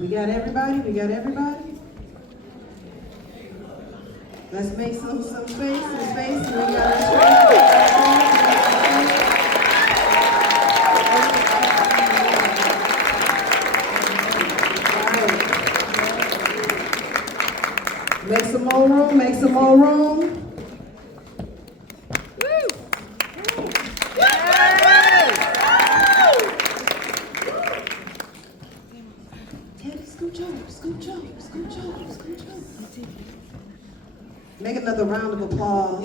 We got everybody? We got everybody? Let's make some space, and we got Make some more room, make some more room. Scooch over. Make another round of applause.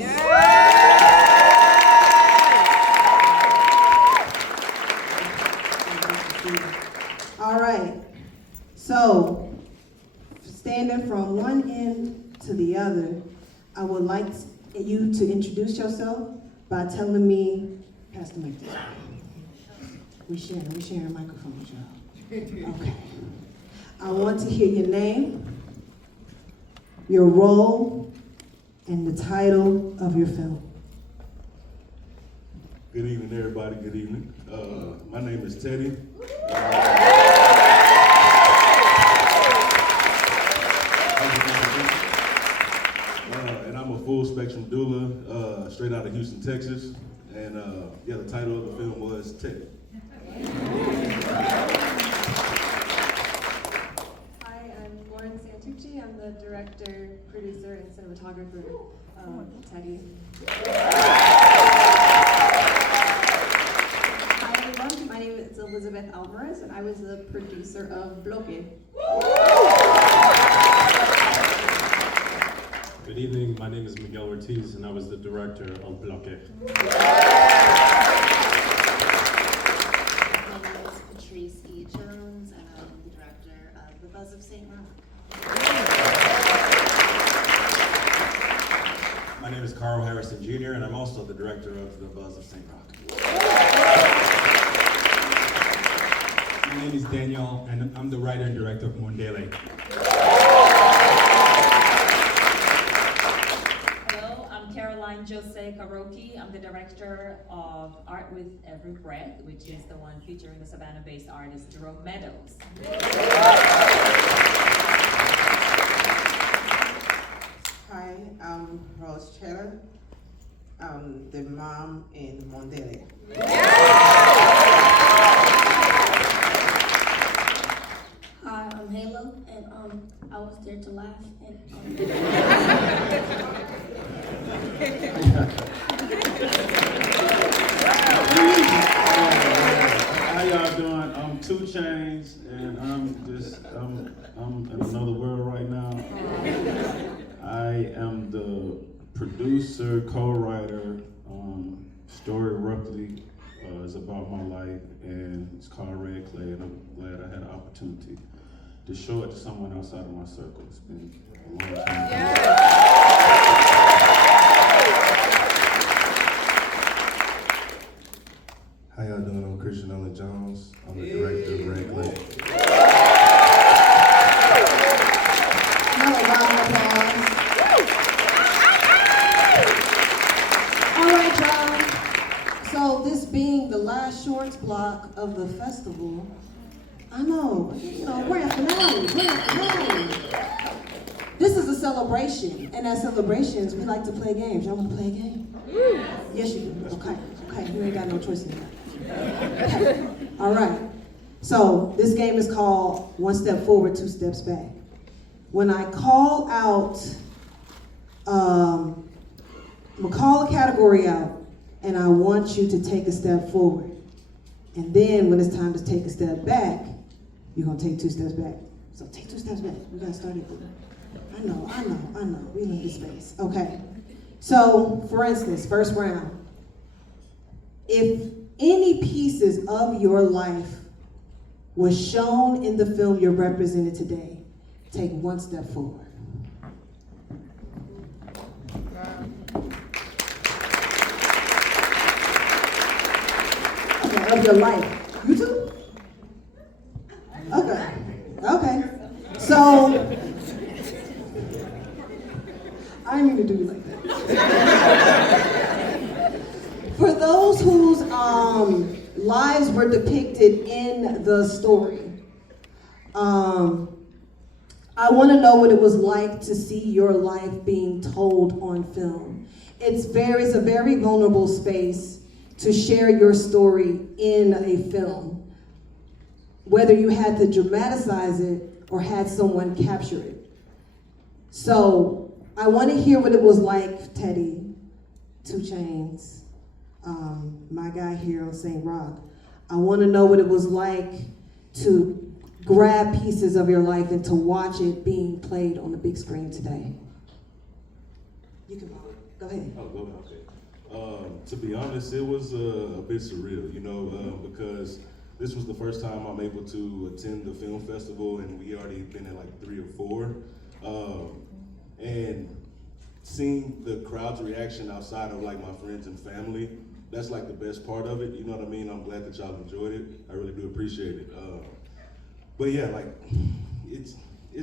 All right. So, standing from one end to the other, I would like you to introduce yourself by telling me, pass the mic. We sharing microphones, y'all. Okay. I want to hear your name, your role, and the title of your film. Good evening, everybody. Good evening. My name is Teddy. And I'm a full spectrum doula, straight out of Houston, Texas. And the title of the film was Teddy. I'm the director, producer, and cinematographer of Teddy. Hi everyone, my name is Elizabeth Alvarez, and I was the producer of Bloque. Good evening, my name is Miguel Ortiz, and I was the director of Bloque. My name is Patrice E. Jones, and I'm the director of The Buzz of St. Roch. My name is Carl Harrison Jr., and I'm also the director of The Buzz of St. Roch. My name is Daniel, and I'm the writer and director of Mondele. Hello, I'm Caroline Jose Karoki. I'm the director of Art with Every Breath, which is the one featuring the Savannah-based artist Jerome Meadows. Hi, I'm Rose Cheddar. I'm the mom in Mondele. Hi, I'm Halo, and I was there to laugh. And How y'all doing? I'm 2 Chainz, and I'm in another world right now. I am the producer, co-writer. Story roughly is about my life, and it's called Red Clay, and I'm glad I had an opportunity to show it to someone outside of my circle. It's been a long time. How y'all doing? I'm Christian Ellen Jones. I'm the director of Red Clay. Another round of applause. All right, y'all. So this being the last shorts block of the festival, I know, grand finale. This is a celebration, and at celebrations, we like to play games. Y'all want to play a game? Yes, you do. Okay, you ain't got no choice in that. Okay. All right. So this game is called 1 Step Forward, 2 Steps Back. When I call out, I'm gonna call a category out, and I want you to take a step forward. And then when it's time to take a step back, you're gonna take 2 steps back. So take 2 steps back. We gotta start it. I know. We need the space. Okay. So, for instance, first round. If any pieces of your life was shown in the film you're represented today, take 1 step forward. Okay, of your life. You too? Okay. So, I didn't mean to do you like that. For those whose lives were depicted in the story, I want to know what it was like to see your life being told on film. It's a very vulnerable space to share your story in a film, whether you had to dramatize it or had someone capture it. So I want to hear what it was like, Teddy, 2 Chainz, my guy here on St. Rock. I want to know what it was like to grab pieces of your life and to watch it being played on the big screen today. You can go ahead. Oh, go ahead. Okay. To be honest, it was a bit surreal, you know, because this was the first time I'm able to attend the film festival, and we already been at like 3 or 4. And seeing the crowd's reaction outside of like my friends and family, that's like the best part of it. You know what I mean? I'm glad that y'all enjoyed it. I really do appreciate it. But yeah, like it's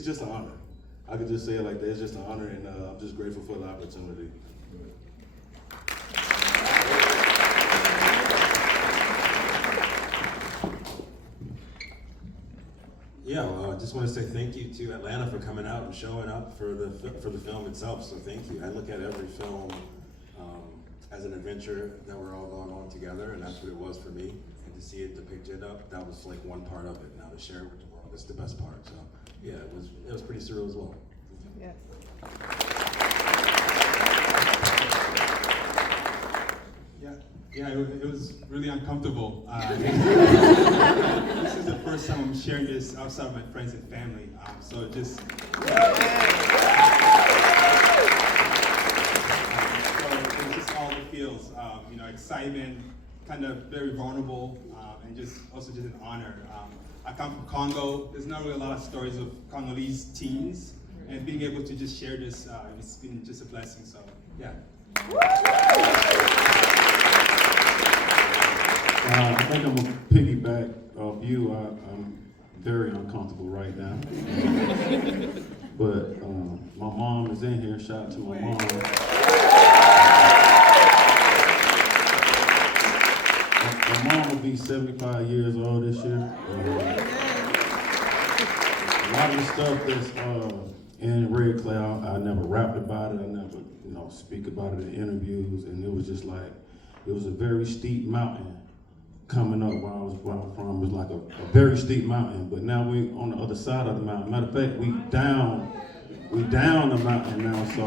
just an honor. I could just say it like that. It's just an honor, and I'm just grateful for the opportunity. Yeah, well, I just want to say thank you to Atlanta for coming out and showing up for the film itself. So thank you. I look at every film as an adventure that we're all going on together, and that's what it was for me. And to see it depicted up, that was like one part of it. Now to share it with the world, it's the best part. So yeah, it was pretty surreal as well. Yes. Yeah, it was really uncomfortable. This is the first time I'm sharing this outside of my friends and family. So just, so it's just all the feels, you know, excitement, kind of very vulnerable, and just also just an honor. I come from Congo. There's not really a lot of stories of Congolese teens, and being able to just share this, it's been just a blessing. So yeah. I think I'm gonna piggyback off you. I'm very uncomfortable right now. But my mom is in here. Shout out to my mom. My mom will be 75 years old this year. A lot of the stuff that's in Red Clay, I never rapped about it. I never, speak about it in interviews. And it was just like, it was a very steep mountain. Coming up where I'm from was like a very steep mountain, but now we on the other side of the mountain. Matter of fact, we down the mountain now. So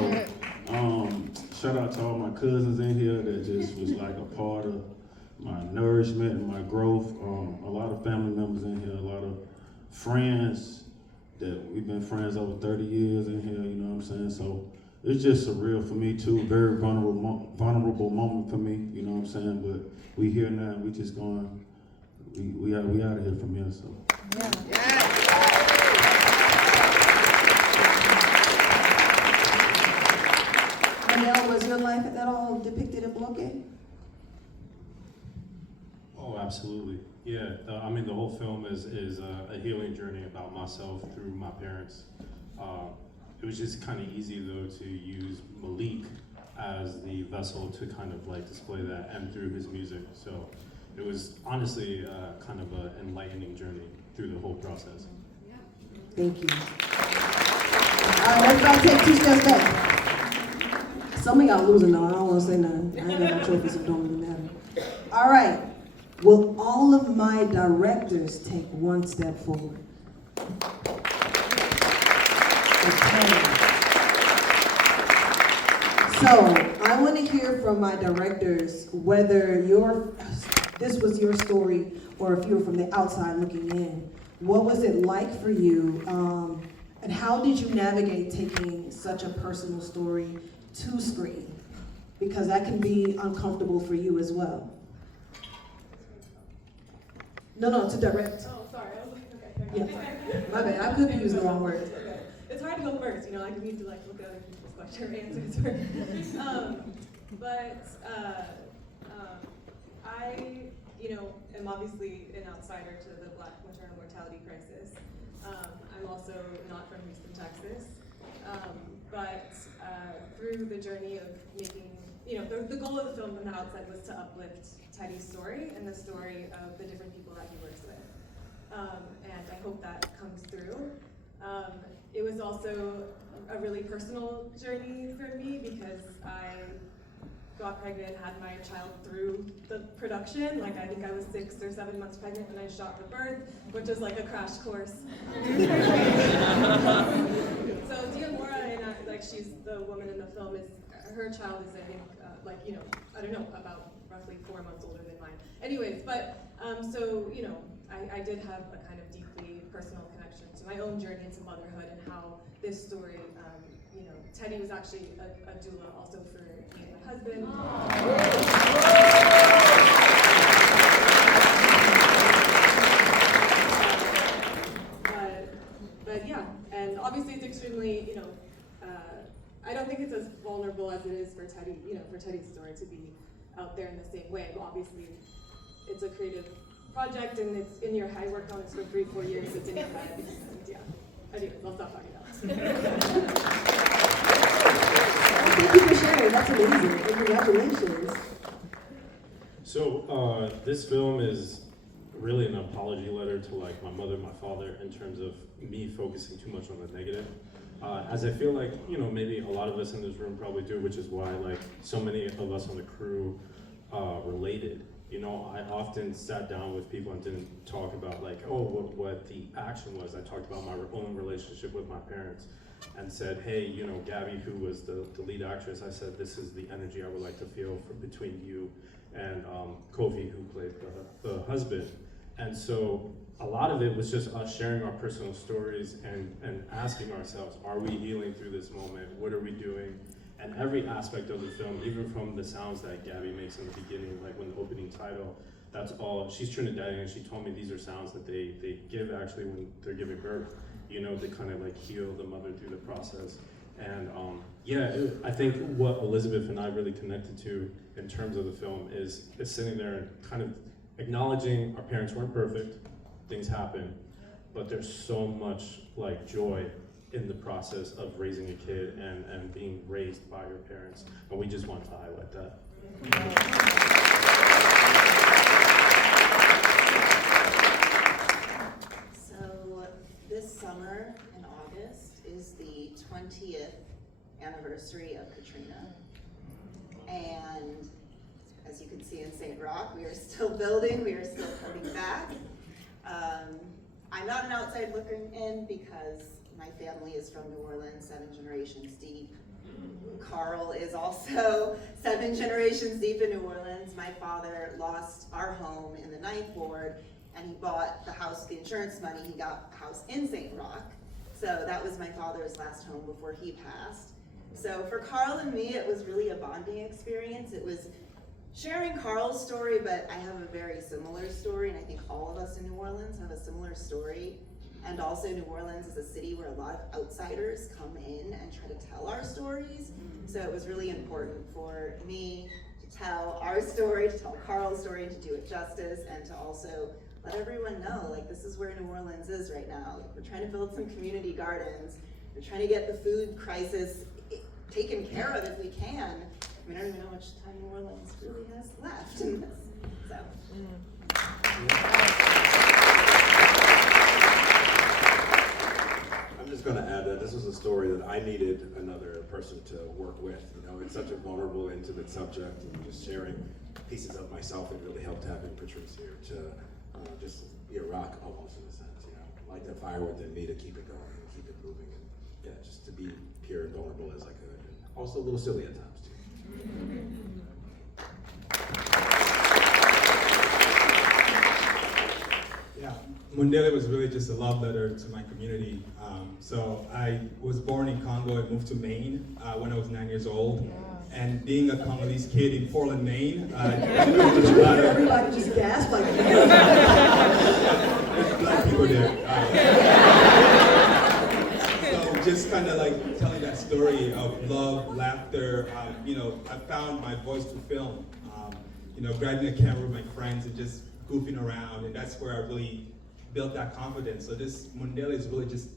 shout out to all my cousins in here that just was like a part of my nourishment and my growth. A lot of family members in here, a lot of friends that we've been friends over 30 years in here, you know what I'm saying? So it's just surreal for me too, very vulnerable moment for me, you know what I'm saying? But we here now, we just going, we out of here from here, so. Yeah. Danielle, was your life at all depicted in Bloque? Oh, absolutely. Yeah, I mean, the whole film is a healing journey about myself through my parents. It was just kind of easy though to use Malik as the vessel to kind of like display that and through his music. So it was honestly kind of an enlightening journey through the whole process. Thank you. All right, let's go take 2 steps back. Some of y'all losing though, I don't want to say nothing. I ain't got no trophies, it don't really matter. All right, will all of my directors take 1 step forward? Okay. So I want to hear from my directors whether this was your story or if you were from the outside looking in. What was it like for you, and how did you navigate taking such a personal story to screen? Because that can be uncomfortable for you as well. No, to direct. Oh, sorry. I was like, okay. Yeah, my bad. I could be using the wrong words. Okay. It's hard to go first, like you need to look at other people's question answers first. I, am obviously an outsider to the Black maternal mortality crisis. I'm also not from Houston, Texas. But through the journey of making, the goal of the film from the outside was to uplift Teddy's story and the story of the different people that he works with. and I hope that comes through. It was also a really personal journey for me because I got pregnant, had my child through the production. Like I think I was 6 or 7 months pregnant when I shot the birth, which was like a crash course. So Diamora, and like she's the woman in the film, is her child is I think like I don't know, about roughly 4 months older than mine. Anyways, but so I did have a kind of deeply personal connection to my own journey into motherhood and how this story, Teddy was actually a doula also for me and my husband. But yeah, and obviously it's extremely, I don't think it's as vulnerable as it is for Teddy, for Teddy's story to be out there in the same way. But obviously, it's a creative project and it's in your head. I worked on this for 3-4 years. It's in your head. And yeah. Anyways, I'll stop talking now. Thank you for sharing. That's amazing. And congratulations. So this film is really an apology letter to like my mother, my father, in terms of me focusing too much on the negative. As I feel like, maybe a lot of us in this room probably do, which is why like so many of us on the crew related. I often sat down with people and didn't talk about like, what the action was. I talked about my own relationship with my parents and said, hey, Gabby, who was the lead actress, I said, this is the energy I would like to feel between you and Kofi, who played the husband. And so a lot of it was just us sharing our personal stories and asking ourselves, are we healing through this moment? What are we doing? And every aspect of the film, even from the sounds that Gabby makes in the beginning, like when the opening title, that's all, she's Trinidadian and she told me these are sounds that they give actually when they're giving birth, to kind of like heal the mother through the process. And I think what Elizabeth and I really connected to in terms of the film is sitting there and kind of acknowledging our parents weren't perfect, things happen, but there's so much like joy in the process of raising a kid and being raised by your parents. And we just want to highlight that. So this summer in August is the 20th anniversary of Katrina. And as you can see in St. Roch, we are still building, we are still coming back. I'm not an outside looker in because my family is from New Orleans, 7 generations deep. Carl is also 7 generations deep in New Orleans. My father lost our home in the 9th Ward, and he bought the house, the insurance money, he got a house in St. Roch. So that was my father's last home before he passed. So for Carl and me, it was really a bonding experience. It was sharing Carl's story, but I have a very similar story, and I think all of us in New Orleans have a similar story. And also New Orleans is a city where a lot of outsiders come in and try to tell our stories. So it was really important for me to tell our story, to tell Carl's story, and to do it justice, and to also let everyone know, like, this is where New Orleans is right now. Like, we're trying to build some community gardens. We're trying to get the food crisis taken care of if we can. I mean, I don't even know how much time New Orleans really has left in this, so. I'm just going to add that this was a story that I needed another person to work with. It's such a vulnerable, intimate subject, and just sharing pieces of myself. It really helped having Patrice here to just be a rock almost in a sense, light that fire within me to keep it going and keep it moving, and just to be pure and vulnerable as I could, and also a little silly at times too. Yeah, Mundele was really just a love letter to my community. So I was born in Congo and moved to Maine when I was 9 years old. And being a Congolese kid in Portland, Maine, Everybody just gasped like there's black people there. So just kind of like telling that story of love, laughter. I found my voice through film. Grabbing a camera with my friends and just goofing around, and that's where I really built that confidence. So this Mundele is really just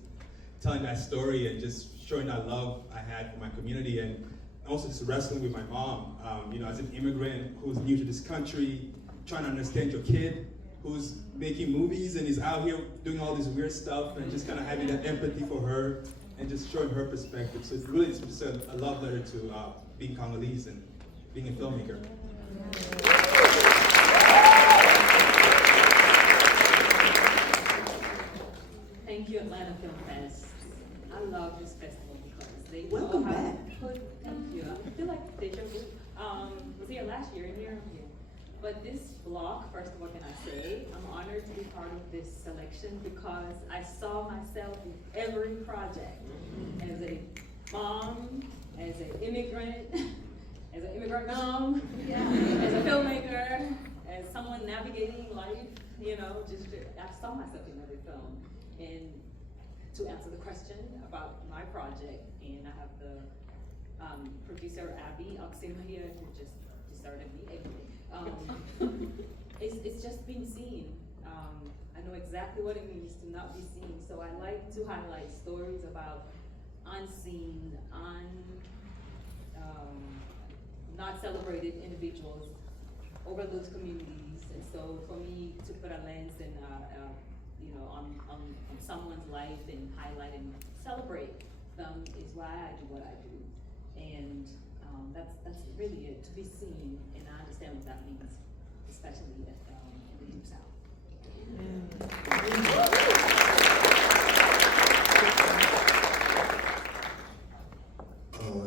telling that story and just showing that love I had for my community, and also just wrestling with my mom. As an immigrant who's new to this country, trying to understand your kid, who's making movies and is out here doing all this weird stuff, and just kind of having that empathy for her and just showing her perspective. So it's just a love letter to being Congolese and being a filmmaker. Thank you, Atlanta Film Fest. I love this festival because they Welcome know how back. to put, thank you. I feel like they chose it. Was here last year and here. But this block, first of all, can I say, I'm honored to be part of this selection because I saw myself in every project. As a mom, as an immigrant mom, as a filmmaker, as someone navigating life, I saw myself in every film. And to answer the question about my project, and I have the producer Abby Oxima here who just started me. It's just being seen. I know exactly what it means to not be seen. So I like to highlight stories about unseen, not celebrated individuals, overlooked communities. And so for me to put a lens and on someone's life and highlight and celebrate them is why I do what I do. And that's really it, to be seen, and I understand what that means, especially in the Deep South.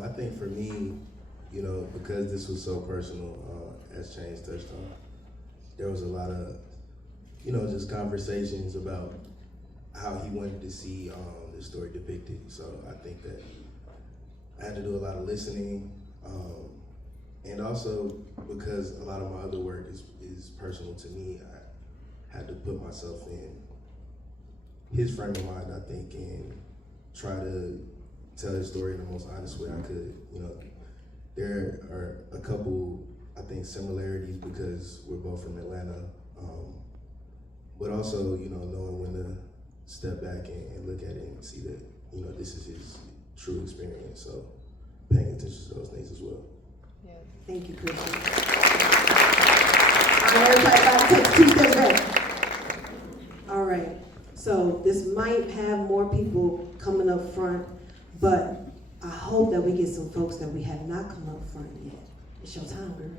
I think for me, because this was so personal, as Chains touched on, there was a lot of, just conversations about how he wanted to see the story depicted. So I think that I had to do a lot of listening, and also because a lot of my other work is personal to me, I had to put myself in his frame of mind, I think, and try to tell his story in the most honest way I could. There are a couple, I think, similarities because we're both from Atlanta, but also, knowing when to step back and look at it and see that, this is his true experience. So paying attention to those things as well. Yeah. Thank you, Christian. Everybody take 2 steps back. All right. So this might have more people coming up front, but I hope that we get some folks that we have not come up front yet. It's your time, girl.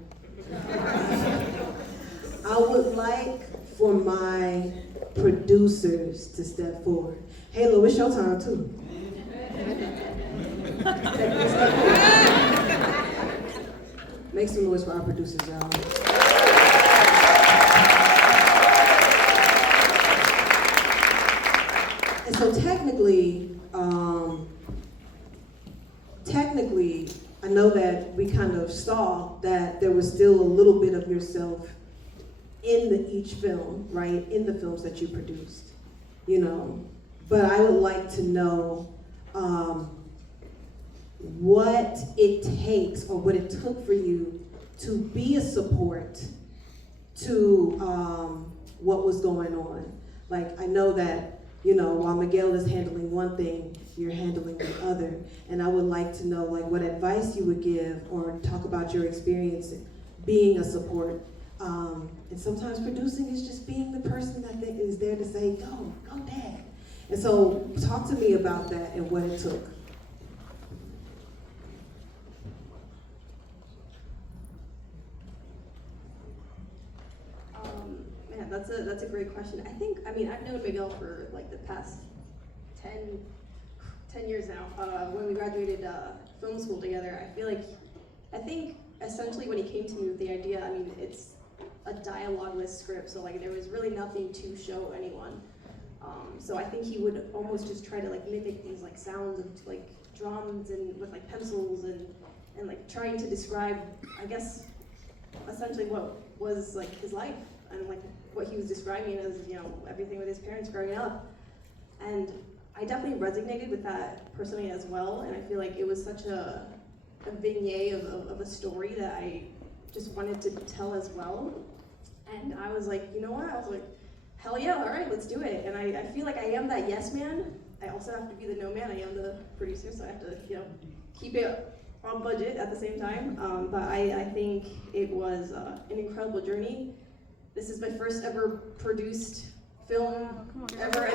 I would like for my producers to step forward. Halo, it's your time too. Make some noise for our producers, y'all. And so technically, I know that we kind of saw that there was still a little bit of yourself in each film, right? In the films that you produced, But I would like to know what it takes or what it took for you to be a support to what was going on. Like, I know that, while Miguel is handling one thing, you're handling the other. And I would like to know, what advice you would give or talk about your experience being a support. And sometimes producing is just being the person that is there to say, go, Dad. And so talk to me about that and what it took. Man, that's a great question. I've known Miguel for like the past 10 years now. When we graduated film school together, I think essentially when he came to me with the idea, it's a dialogue-less script, so there was really nothing to show anyone. So I think he would almost just try to mimic these sounds of drums and with pencils and trying to describe, I guess, essentially what was his life and what he was describing as everything with his parents growing up. And I definitely resonated with that personally as well, and I feel like it was such a vignette of a story that I just wanted to tell as well. And I was like, you know what? I was like, hell yeah, all right, let's do it. And I feel like I am that yes man. I also have to be the no man. I am the producer, so I have to, keep it on budget at the same time. But I think it was an incredible journey This is my first ever produced film ever.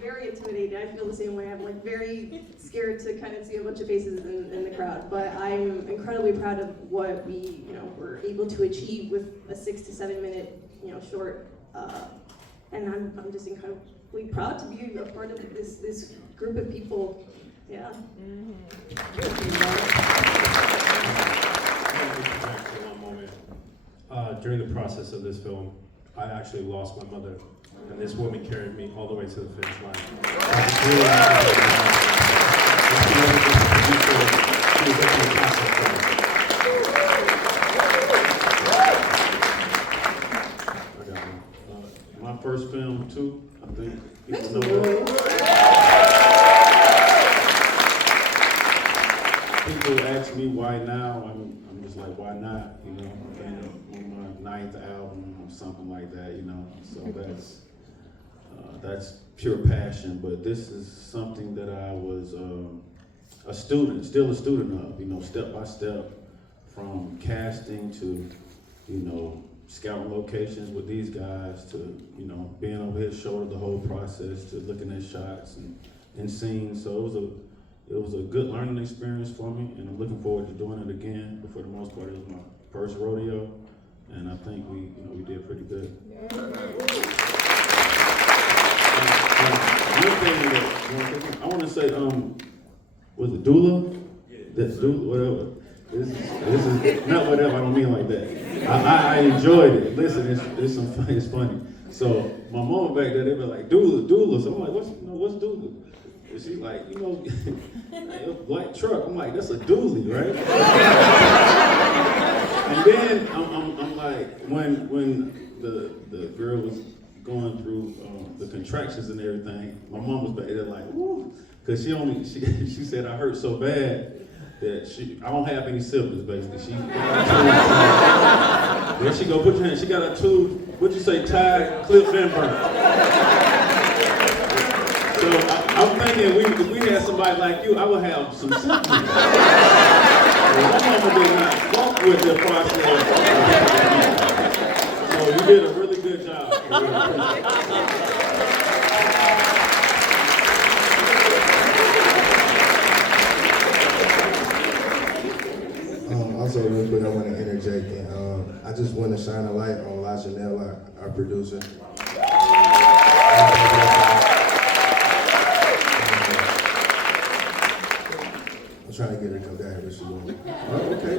Very intimidating. I feel the same way. I'm like very scared to kind of see a bunch of faces in the crowd. But I'm incredibly proud of what we, were able to achieve with a 6 to 7 minute, short. And I'm just incredibly proud to be a part of this group of people. Yeah. One moment. During the process of this film, I actually lost my mother, and this woman carried me all the way to the finish line. My first film too, I think. Thanks, People know that. People ask me why now. I'm just like, why not? And on my 9th album or something like that. So that's pure passion. But this is something that I was still a student of. Step by step, from casting to scouting locations with these guys to being over his shoulder the whole process to looking at shots and scenes. So it was a good learning experience for me, and I'm looking forward to doing it again. But for the most part, it was my first rodeo, and I think we did pretty good. One thing that I want to say, was it doula? That's doula, whatever. This is not whatever. I don't mean like that. I enjoyed it. Listen, it's funny. So my mom back there, they were like doula. So I'm like, what's doula? And she's like, a black truck. I'm like, that's a dually, right? And then I'm like, when the girl was going through the contractions and everything, my mom was back there like, woo, because she said I hurt so bad that I don't have any siblings, basically. There she go, put your hand, she got a tube, what'd you say, tied, clipped, and burned. So I'm thinking if we had somebody like you, I would have some sympathy. My mama did not fuck with the process. So you did a really good job. Also, real quick, I want to interject, and I just want to shine a light on La Chanel, our producer. I'm trying to get her to come down here, but she won't. Okay,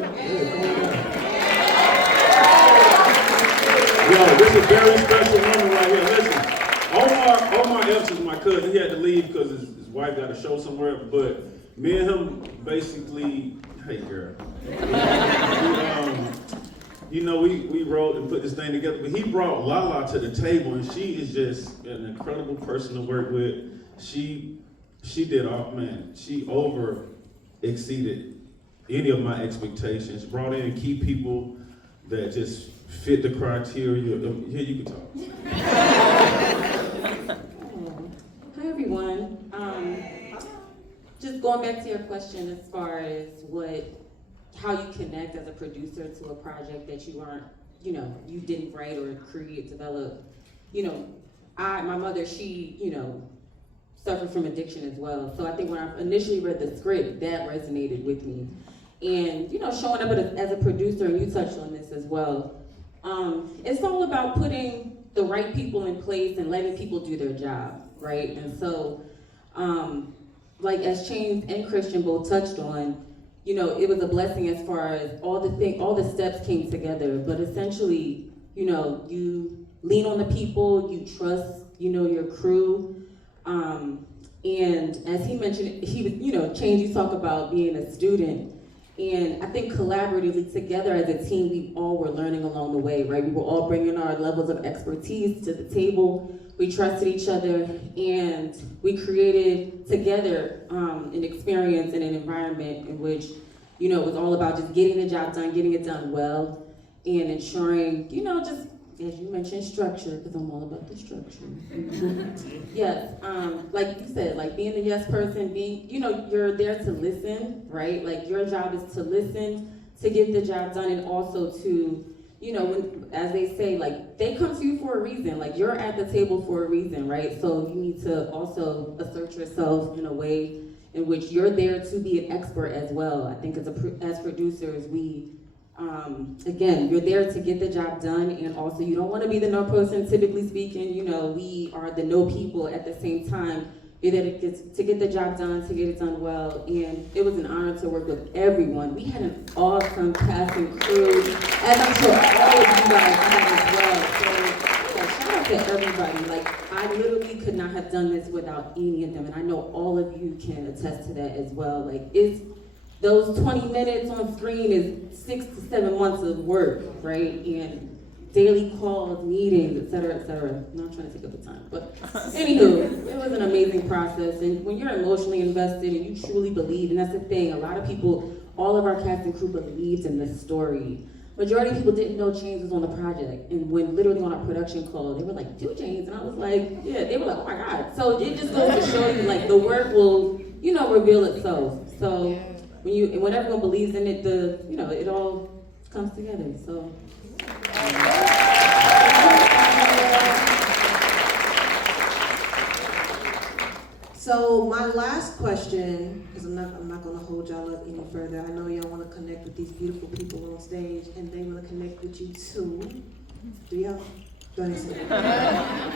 Yo, this is a very special moment right here. Listen, Omar Epps is my cousin. He had to leave because his wife got a show somewhere, but me and him basically, hey girl. We wrote and put this thing together, but he brought Lala to the table, and she is just an incredible person to work with. She did she exceeded any of my expectations. Brought in key people that just fit the criteria. Here, you can talk. Hi everyone. Just going back to your question as far as how you connect as a producer to a project that you aren't, you didn't write or create, develop. My mother, she, suffered from addiction as well. So I think when I initially read the script, that resonated with me. And, showing up as a producer, and you touched on this as well, it's all about putting the right people in place and letting people do their job, right? And so, as Chains and Christian both touched on, it was a blessing as far as all the steps came together. But essentially, you lean on the people, you trust, your crew. And as he mentioned, Chains, you talk about being a student. And I think collaboratively together as a team, we all were learning along the way, right? We were all bringing our levels of expertise to the table. We trusted each other, and we created together an experience and an environment in which, it was all about just getting the job done, getting it done well, and ensuring, just as you mentioned, structure, because I'm all about the structure. Yes, like you said, like being a yes person, being, you're there to listen, right? Like your job is to listen, to get the job done, and also to, as they say, like they come to you for a reason. Like you're at the table for a reason, right? So you need to also assert yourself in a way in which you're there to be an expert as well. I think as producers, we, again, you're there to get the job done, and also you don't want to be the no person. Typically speaking, we are the no people at the same time. You're there to get the job done, to get it done well, and it was an honor to work with everyone. We had an awesome cast and crew, as I'm sure all of you guys had as well. So yeah, shout out to everybody. Like, I literally could not have done this without any of them, and I know all of you can attest to that as well. Like, those 20 minutes on screen is 6 to 7 months of work, right? And daily calls, meetings, et cetera, et cetera. I'm not trying to take up the time, but anywho, it was an amazing process. And when you're emotionally invested and you truly believe, and that's the thing, a lot of people, all of our cast and crew believed in this story. Majority of people didn't know James was on the project. And when literally on our production call, they were like, "Do James?" And I was like, yeah, they were like, "Oh my God." So it just goes to show you, like, the work will, reveal itself. So when everyone believes in it, it all comes together. So. So my last question, because I'm not going to hold y'all up any further. I know y'all want to connect with these beautiful people on stage, and they want to connect with you too. Do y'all? Go ahead and say that.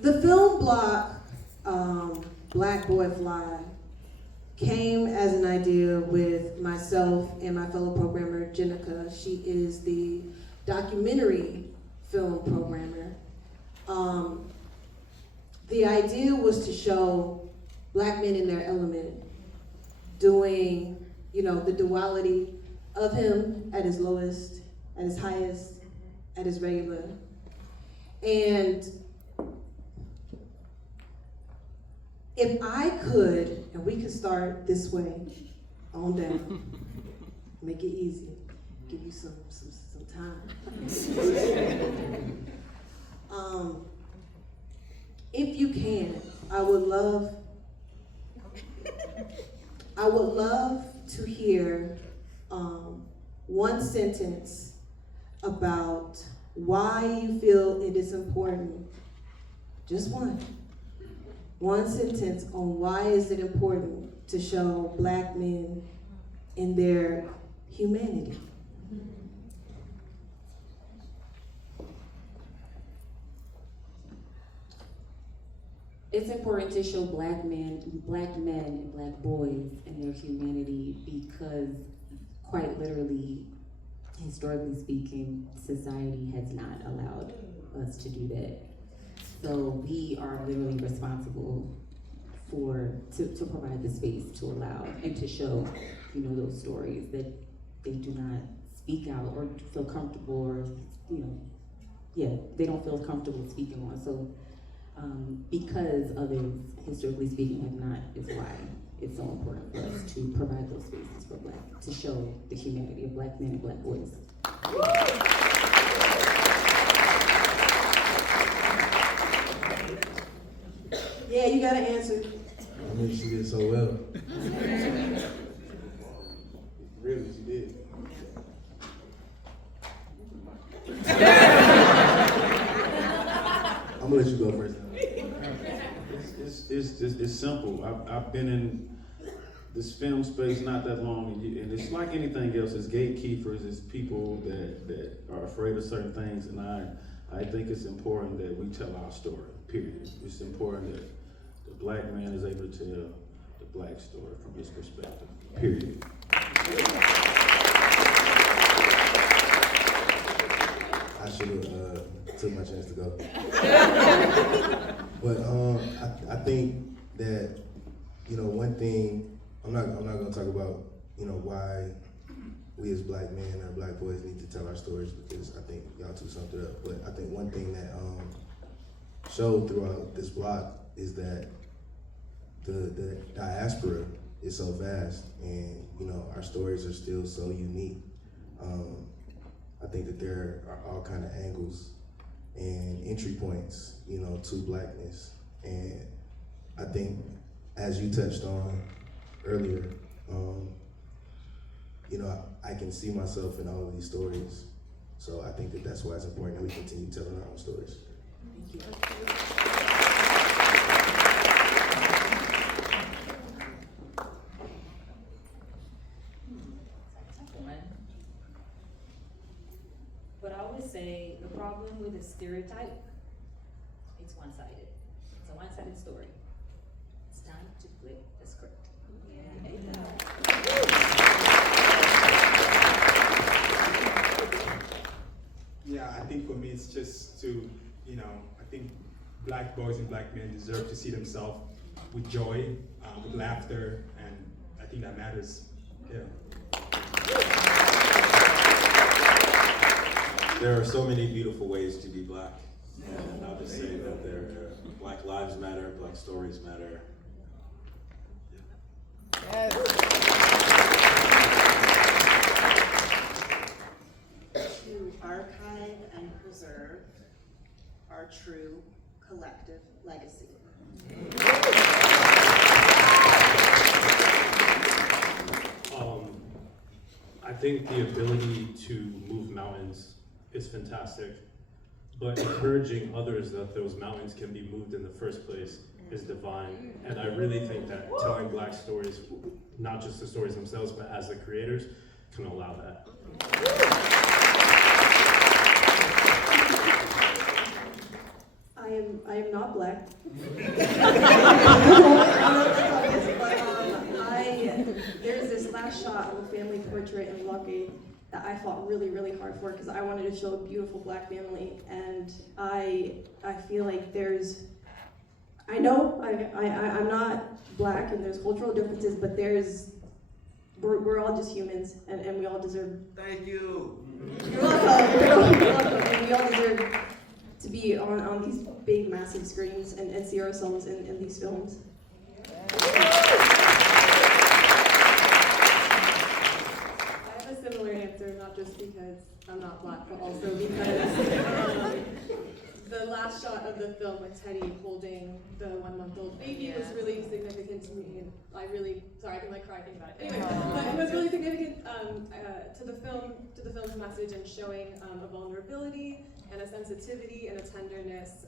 The film block, Black Boy Fly, came as an idea with myself and my fellow programmer, Jenica. She is the documentary film programmer. The idea was to show Black men in their element, doing, the duality of him at his lowest, at his highest, at his regular. And if I could, and we could start this way, on down, make it easy, give you some time. If you can, I would love to hear one sentence about why you feel it is important. Just one. One sentence on why is it important to show Black men in their humanity. It's important to show Black men and Black boys in their humanity because, quite literally, historically speaking, society has not allowed us to do that. So we are literally responsible to provide the space to allow and to show, those stories that they do not speak out or feel comfortable or, they don't feel comfortable speaking on. So because others, historically speaking, have not, is why it's so important for us to provide those spaces for to show the humanity of Black men and Black boys. Yeah, you gotta answer. I mean, she did so well. Really, she did. I'm gonna let you go first. It's simple. I've been in this film space not that long, and it's like anything else. It's gatekeepers. It's people that are afraid of certain things, and I think it's important that we tell our story. Period. It's important that the Black man is able to tell the Black story from his perspective. Period. I should have took my chance to go. But I think that, one thing, I'm not gonna talk about, why we as Black men or Black boys need to tell our stories, because I think y'all two summed it up. But I think one thing that showed throughout this block is that the diaspora is so vast, and our stories are still so unique. I think that there are all kind of angles and entry points, you know, to blackness. And I think, as you touched on earlier, you know, I can see myself in all of these stories. So I think that that's why it's important that we continue telling our own stories. Thank you. But I always say the problem with a stereotype, it's one-sided. It's a one-sided story. It's time to flip the script. Yeah, I think for me it's just to, you know, I think black boys and black men deserve to see themselves with joy, with laughter, and I think that matters. Yeah. There are so many beautiful ways to be black, and I'll just say that Black lives matter, Black stories matter. To archive and preserve our true collective legacy. I think the ability to move mountains is fantastic, but encouraging others that those mountains can be moved in the first place is divine. And I really think that telling Black stories, not just the stories themselves, but as the creators, can allow that. I am not black. There's this last shot of a family portrait in Lucky that I fought really, really hard for because I wanted to show a beautiful black family, and I feel like I know I'm not black and there's cultural differences, but we're all just humans, and we all deserve. Thank you. You're welcome. You're welcome. And we all deserve to be on these big, massive screens and see ourselves in these films. I have a similar answer, not just because I'm not black, but also because the last shot of the film with Teddy holding the 1-month-old baby was really significant to me. And sorry, I can like cry thinking about it. Anyway, but it was really significant to the film's message and showing a vulnerability and a sensitivity and a tenderness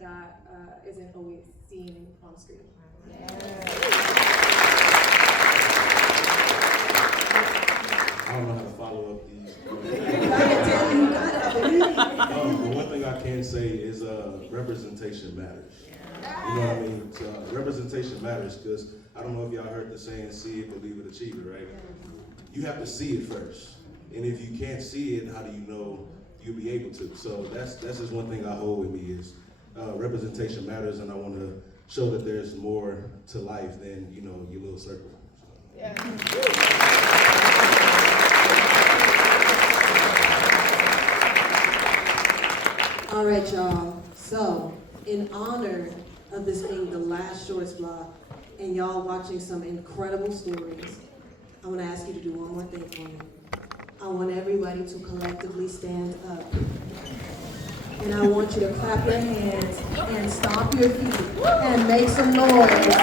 that isn't always seen on screen. I don't know how to follow up these. But one thing I can say is representation matters. You know what I mean? So, representation matters because I don't know if y'all heard the saying, see it, believe it, achieve it, right? You have to see it first. And if you can't see it, how do you know you'll be able to? So that's just one thing I hold with me is representation matters, and I want to show that there's more to life than, you know, your little circle. Yeah. All right, y'all. So, in honor of this being the last shorts vlog, and y'all watching some incredible stories, I want to ask you to do one more thing for me. I want everybody to collectively stand up. And I want you to clap your hands and stomp your feet and make some noise.